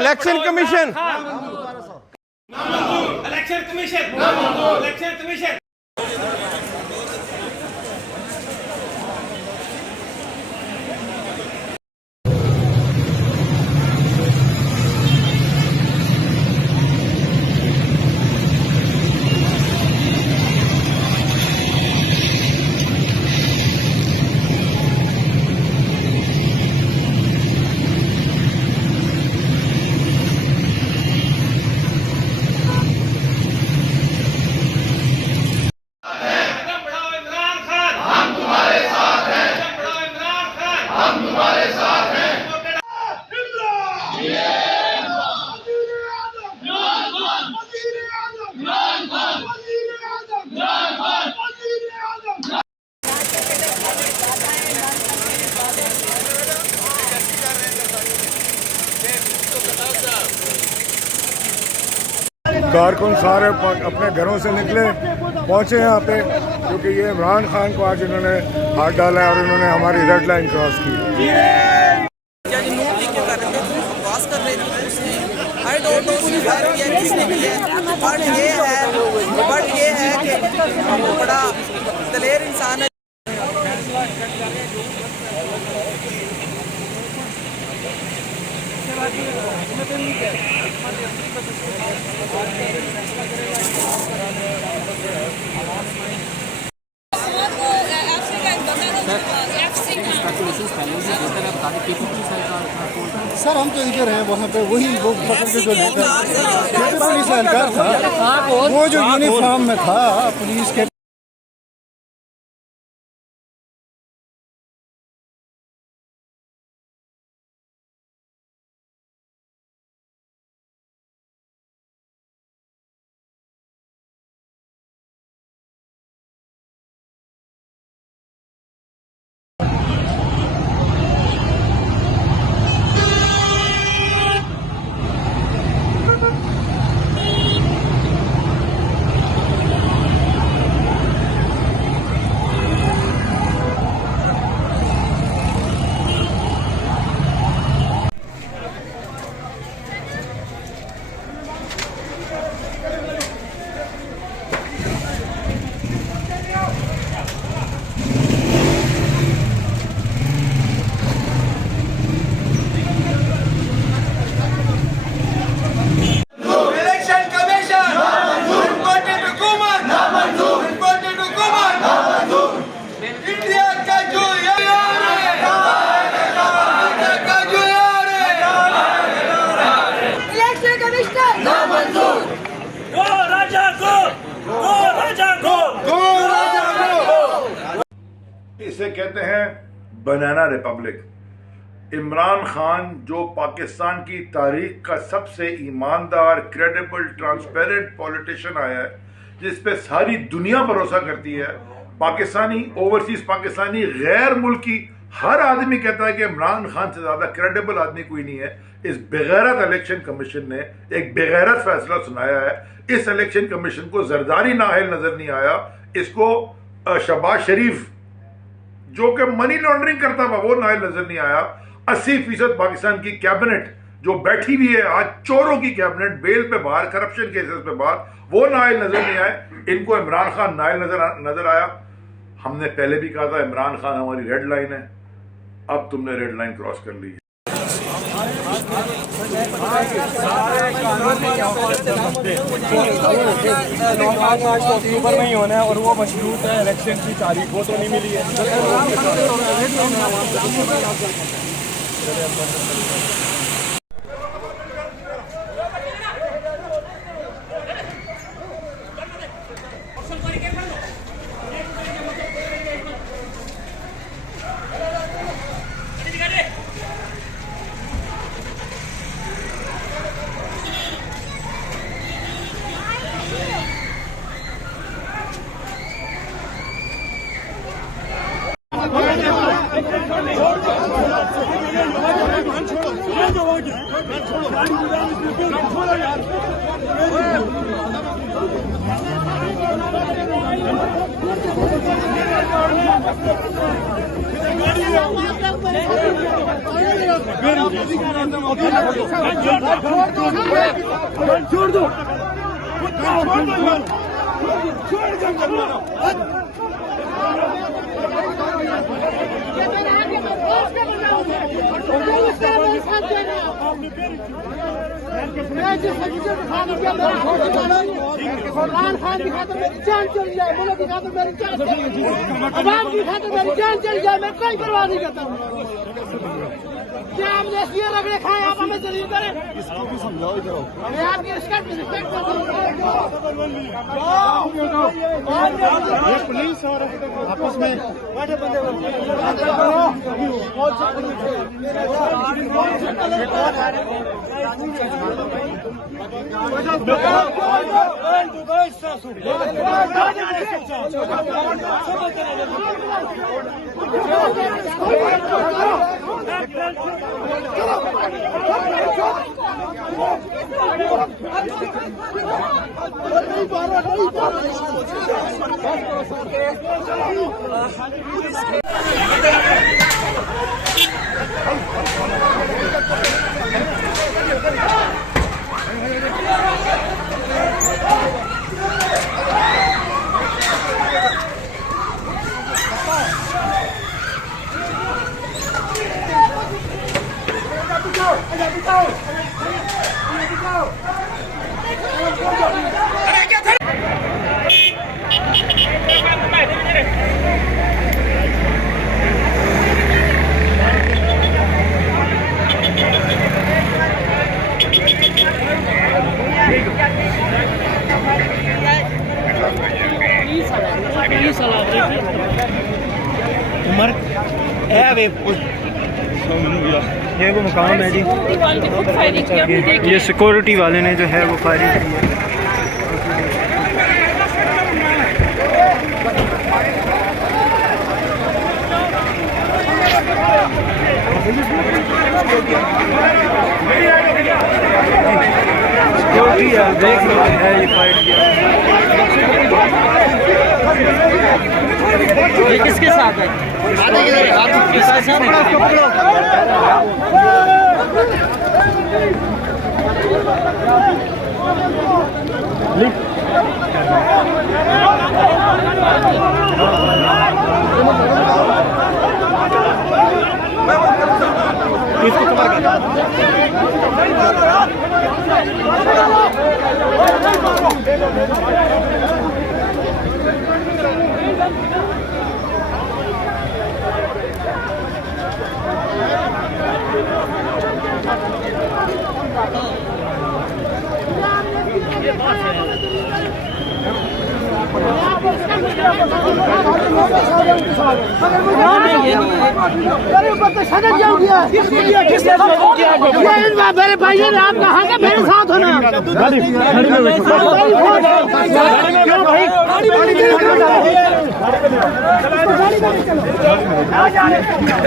Election commission election commission election commission कारकुन सारे अपने घरों से निकले, पहुंचे यहाँ पे क्योंकि ये इमरान खान को आज इन्होंने हाथ डाला है और इन्होंने हमारी रेड लाइन क्रॉस की। बट ये है कि वो बड़ा दलेर इंसान है। सर हम तो इधर हैं, वहाँ पे वही वो पकड़ के जो लेकर पुलिस एहलकार था, वो जो यूनिफॉर्म में था पुलिस के। इसे कहते हैं बनाना रिपब्लिक। इमरान खान जो पाकिस्तान की तारीख का सबसे ईमानदार, क्रेडिबल, ट्रांसपेरेंट पॉलिटिशियन आया है, जिस पे सारी दुनिया भरोसा करती है, पाकिस्तानी, ओवरसीज पाकिस्तानी, गैर मुल्की हर आदमी कहता है कि इमरान खान से ज्यादा क्रेडिबल आदमी कोई नहीं है। इस बेगैरत इलेक्शन कमीशन ने एक बेगैरत फैसला सुनाया है। इस इलेक्शन कमीशन को जरदारी नाअहल नजर नहीं आया, इसको शहबाज शरीफ जो कि मनी लॉन्ड्रिंग करता था वो नाअहल नजर नहीं आया। 80% पाकिस्तान की कैबिनेट जो बैठी हुई है आज, चोरों की कैबिनेट, बेल पे बाहर, करप्शन केसेस पे बाहर, वो नाअहल नजर नहीं आए। इनको इमरान खान नाअहल नजर आया। हमने पहले भी कहा था इमरान खान हमारी रेड लाइन है, अब तुमने रेड लाइन क्रॉस कर ली। अक्टूबर में ही होना है और वो मशरूत है इलेक्शन की तारीख, वो तो नहीं मिली है। गाड़ी छोड़ दो इमरान खान की खातिर मेरी जान चली जाए, मुल्क की खातिर मेरी जान चली जाए, अवाम की खातिर मेरी जान चली जाए, मैं कोई परवाह नहीं करता। क्या हमने ये रगड़े खाए, आप हमें जलील करें? मैं आपकी रिस्पेक्ट करता हूँ। ये पुलिस और आपस में उमर ये वो मुकाम है जी, ये सिक्योरिटी वाले ने जो है वो फायरिंग की है। सिक्योरिटी देख रहे हैं ये फाइट किया। ये किसके साथ है? मेरे भाई ने आप कहा कि मेरे साथ होना।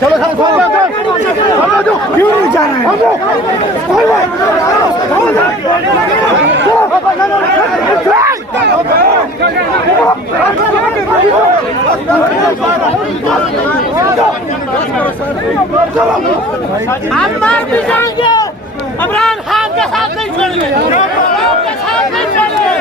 चलो क्यों नहीं जा रहे हैं? आप मार भी जाएंगे, इमरान खान के साथ नहीं छोड़ेंगे, आपके साथ नहीं छोड़ेंगे।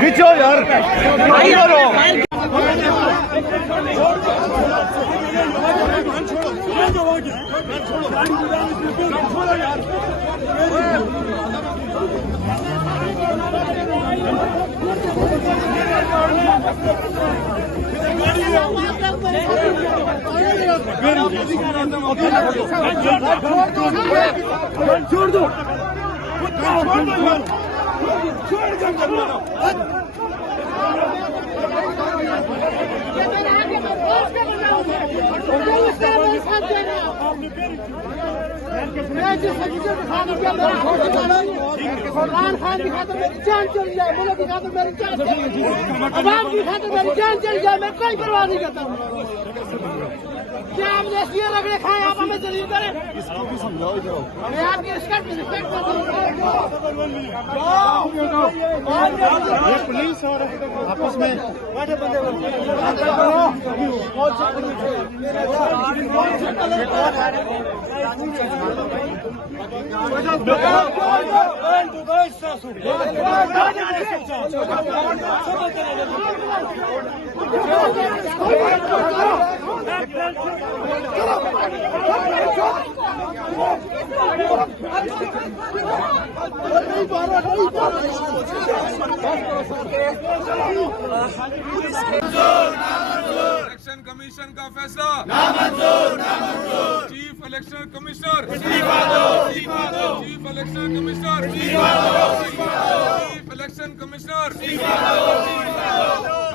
खींचो यार, छोड़ दो, छोड़ दो। इमरान खान की खातिर मेरी जान चली जाए, मुल्क की खातिर मेरी जान चली जाए, अवाम की खातिर मेरी जान चली जाए, मैं कोई परवाह नहीं करता। क्या हमने इसलिए रगड़े खाए, आप हमें जलील करें? मैं आपकी रिस्पेक्ट करता हूँ। ये पुलिस और आपस में इलेक्शन कमीशन का फैसला नामंजूर। चीफ इलेक्शन कमिश्नर इस्तीफा दो। चीफ इलेक्शन कमिश्नर इस्तीफा दो। चीफ इलेक्शन कमिश्नर इस्तीफा दो।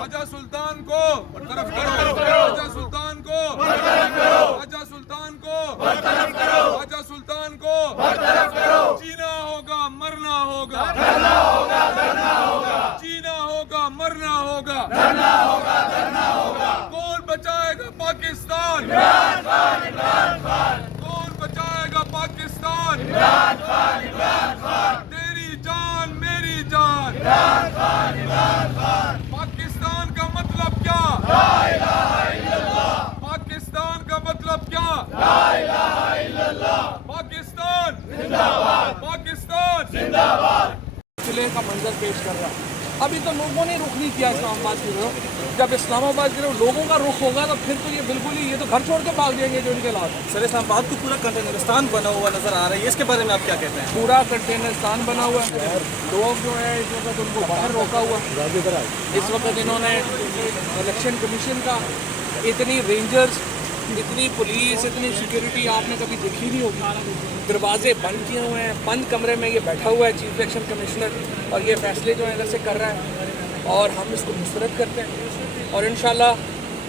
राजा सुल्तान को बरतरफ करो। राजा सुल्तान को बरतरफ करो। राजा सुल्तान को बरतरफ करो। राजा सुल्तान को बरतरफ करो। जीना होगा मरना होगा, धरना होगा, धरना होगा। जीना होगा मरना होगा, धरना होगा, धरना होगा। कौन बचाएगा पाकिस्तान? इमरान खान, इमरान खान। कौन बचाएगा पाकिस्तान? इमरान खान, इमरान खान। तेरी जान मेरी जान, इमरान खान, इमरान खान। पाकिस्तान का मतलब क्या? ला इलाहा इल्लल्लाह। पाकिस्तान का मतलब क्या? ला इलाहा इल्लल्लाह। पाकिस्तान जिंदाबाद, पाकिस्तान जिंदाबाद। किले का मंजर पेश कर रहा है। अभी तो लोगों ने रुख नहीं किया इस्लामाबाद की तरफ। जब इस्लामाबाद की तरफ लोगों का रुख होगा तो फिर तो ये बिल्कुल ही, ये तो घर छोड़ के भाग जाएंगे जो इनके लाभ। सर इस्लामाबाद को पूरा कंटेनरिस्तान बना हुआ नजर आ रहा है, इसके बारे में आप क्या कहते हैं? पूरा कंटेनरिस्तान बना हुआ है। लोग जो है इस वक्त उनको बाहर रोका हुआ। इस वक्त इन्होंने इलेक्शन कमीशन का इतनी रेंजर्स, इतनी पुलिस, इतनी सिक्योरिटी आपने कभी देखी नहीं होगी। दरवाजे बंद किए हुए हैं, बंद कमरे में ये बैठा हुआ है चीफ इलेक्शन कमिश्नर, और ये फैसले जो है इधर से कर रहा है और हम इसको मुस्तरद करते हैं। और इंशाल्लाह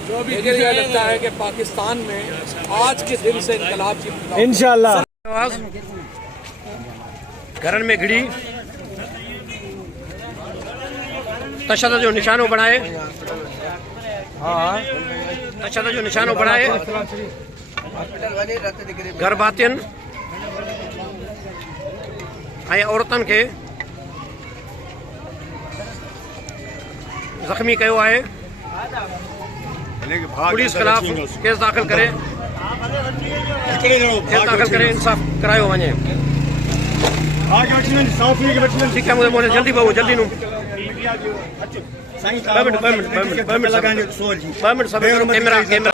जो भी मुझे यह लगता है कि पाकिस्तान में आज के दिन से इनकलाब की इंशाल्लाह। करण में घड़ी तशद्दुद जो निशानों बनाए, तशद्दुद जो निशानों बनाए, गर्भातिन ऐं औरतन के जख्मी कयो आहे। पुलिस खिलाफ केस दाख़िल करे, इंसाफ़ करायो वञे। ठीक है, मुझे जल्दी बहु जल्दी नू 2 मिनट सब कैमरा कैमरा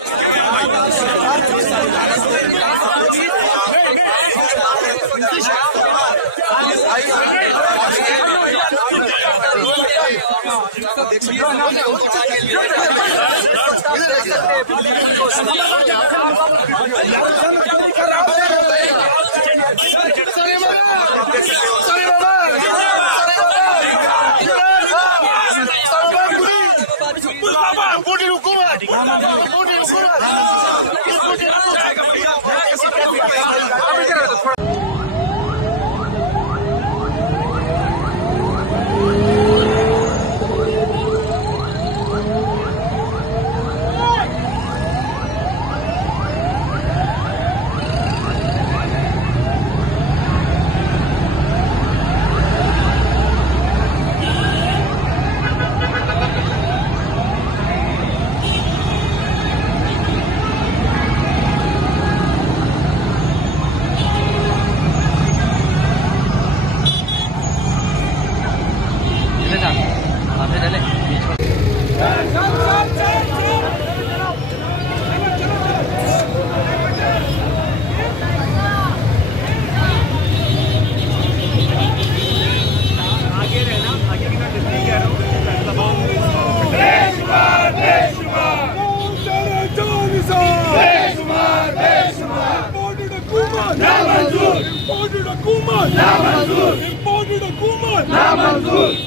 Namanzur!